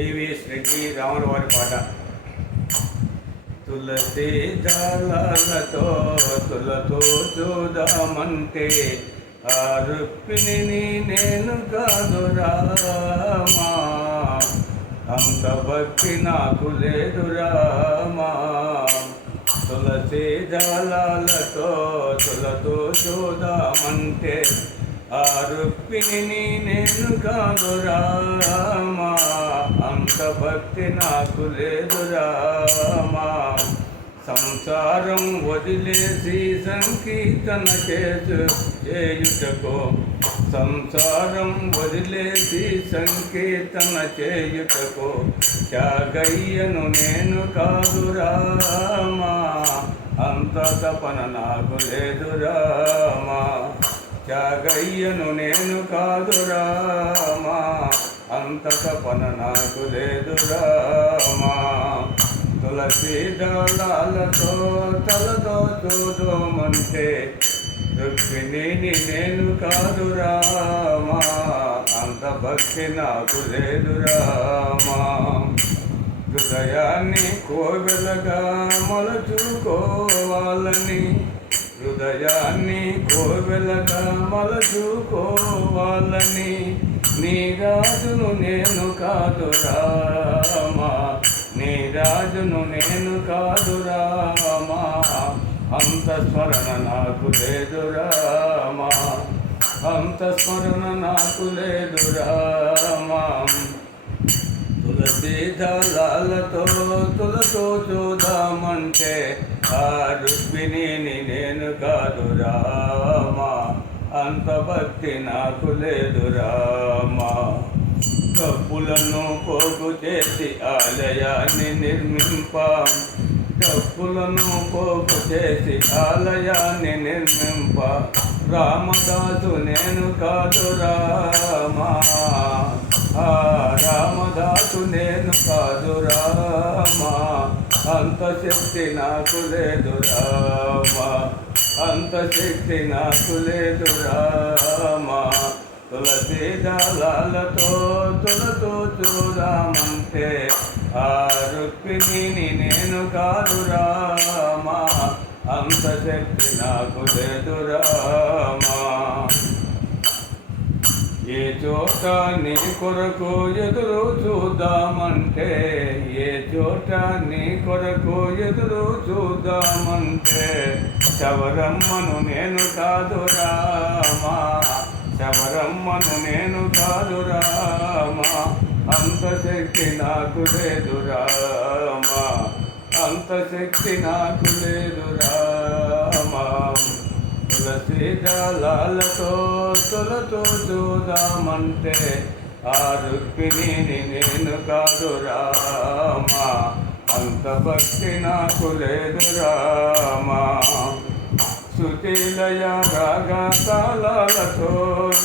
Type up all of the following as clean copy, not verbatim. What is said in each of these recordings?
AVS Reddy రాముల వారి పాట. తులసి దళాలతో తులతో చూదామంటే ఆ రుక్మిణిని నేను కాదు రామా, అంత భక్తి నాకు లేదు రామా. తులసి దళాలతో తులతో చూదామంటే ఆ రుక్మిణిని నేను కాదు రామా, అంత భక్తి నాకు లేదు రామా. సంసారం వదిలేసి సంకీర్తన చేయుటకు, సంసారం వదిలేసి సంకీర్తన చేయుటకు త్యాగయ్యను నేను కాదు రామా, అంత తపన నాకు లేదు రామా. త్యాగయ్యను నేను కాదు రామా, అంత తపన నాకు లేదు రామా. తులసి దళాలతో తలతో చూడమంటే రుక్మిణిని నేను కాదు రామా, అంత భక్తి నాకు లేదు రామా. హృదయాన్ని కోవెలగా మలచుకోవాలని, హృదయాన్ని కోవెలగా మలచుకోవాలని నీ రాజును నేను కాదు రామా, నీ రాజును నేను కాదు రామా, అంత స్మరణ నాకు లేదు రామా, అంత స్మరణ నాకు లేదు రామా. తులసి దళాలతో తులతో చూదామంటే ఆ రుక్మిణిని నేను కాదు రామా, అంత భక్తి నాకు లేదు రామా. డబ్బులను పోగు చేసి ఆలయాన్ని నిర్మింప, డబ్బులను పోగు చేసి ఆలయాన్ని నిర్మింప రామదాసు నేను కాదు రామా, రామదాసు నేను కాదు రామా, అంత శక్తి నాకు లేదు రామా, అంత శక్తి నాకు లేదు రామా. తులసి దళాలతో తులతో చూదామంటే ఆ రుక్మిణిని నేను కాదు రామా, అంత శక్తి నాకు లేదు రామా. ఏ చోట నీ కొరకు ఎదురు చూద్దామంటే, ఏ చోట నీ కొరకు ఎదురు చూద్దామంటే శబరమ్మను నేను కాదు రామా, శబరమ్మను నేను కాదు రామా, అంత శక్తి నాకు లేదు రామా, అంత శక్తి నాకు లేదు రామా. తులసి దళాలతో తులతో చూదామంటే ఆ రుక్మిణిని నేను కాదు రామా, అంత భక్తి నాకు లేదు రామా. శృతిలయ రాగ తాళాలతో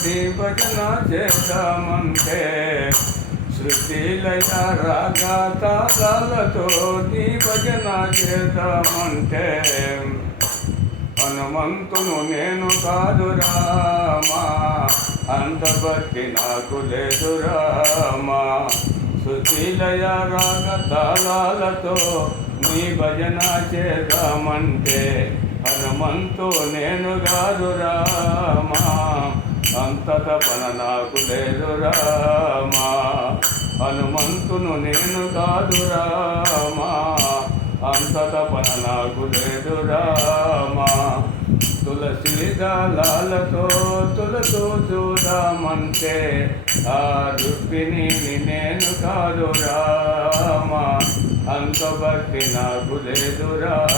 నీ భజన చేద్దామంటే, శృతిలయ రాగ తాళాలతో నీ భజన చేద్దామంటే హనుమంతును నేను కాదు రామా, అంత భక్తి నాకు లేదు రామా. శృతిలయ రాగ తాళాలతో నీ భజన చేద్దామంటే హనుమంతు నేను కాదు రామా, అంత తపన నాకు లేదు రామా. హనుమంతును నేను కాదు రామా, అంత తపన నాకు లేదు రామా. తులసి దళాలతో తులతో చూదామంటే ఆ రుక్మిణిని నేను కాదు రామా, అంత భక్తి నాకు లేదు రామా.